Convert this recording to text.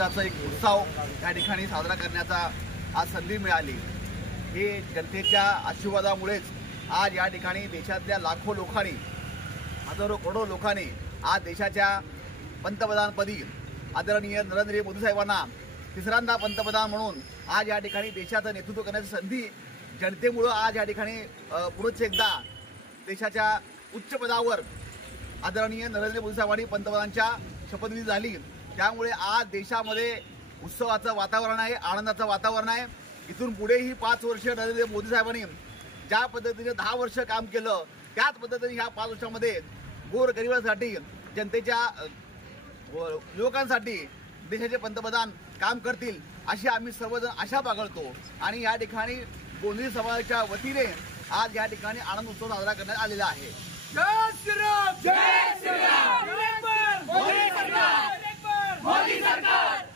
आनंदाचा एक उत्सव या ठिकाणी साजरा करण्याचा आज संधी मिळाली। हे जनतेच्या आशीर्वादामुळेच आज या ठिकाणी देशातल्या लाखो लोकांनी, हजारो करोडो लोकांनी आज देशाच्या पंतप्रधानपदी आदरणीय नरेंद्र मोदी साहेबांना तिसऱ्यांदा पंतप्रधान म्हणून आज या ठिकाणी देशाचं नेतृत्व करण्याची संधी जनतेमुळे आज या ठिकाणी पुढे एकदा देशाच्या उच्च पदावर आदरणीय नरेंद्र मोदी साहेबांनी पंतप्रधानांच्या शपथविधी झाली। त्यामुळे आज देशामध्ये उत्सवाचं वातावरण आहे, आनंदाचं वातावरण आहे। इथून पुढेही 5 वर्ष नरेंद्र मोदी साहेबांनी ज्या पद्धतीने 10 वर्ष काम केलं त्याच पद्धतीने ह्या 5 वर्षामध्ये गोरगरिबांसाठी, जनतेच्या लोकांसाठी देशाचे पंतप्रधान काम करतील अशी आम्ही सर्वजण आशा बाळगतो। आणि या ठिकाणी गोंधळी समाजाच्या वतीने आज या ठिकाणी आनंद उत्सव साजरा करण्यात आलेला आहे। जय श्रीराम, जय श्रीराम, मोदी सरकार, मोदी सरकार।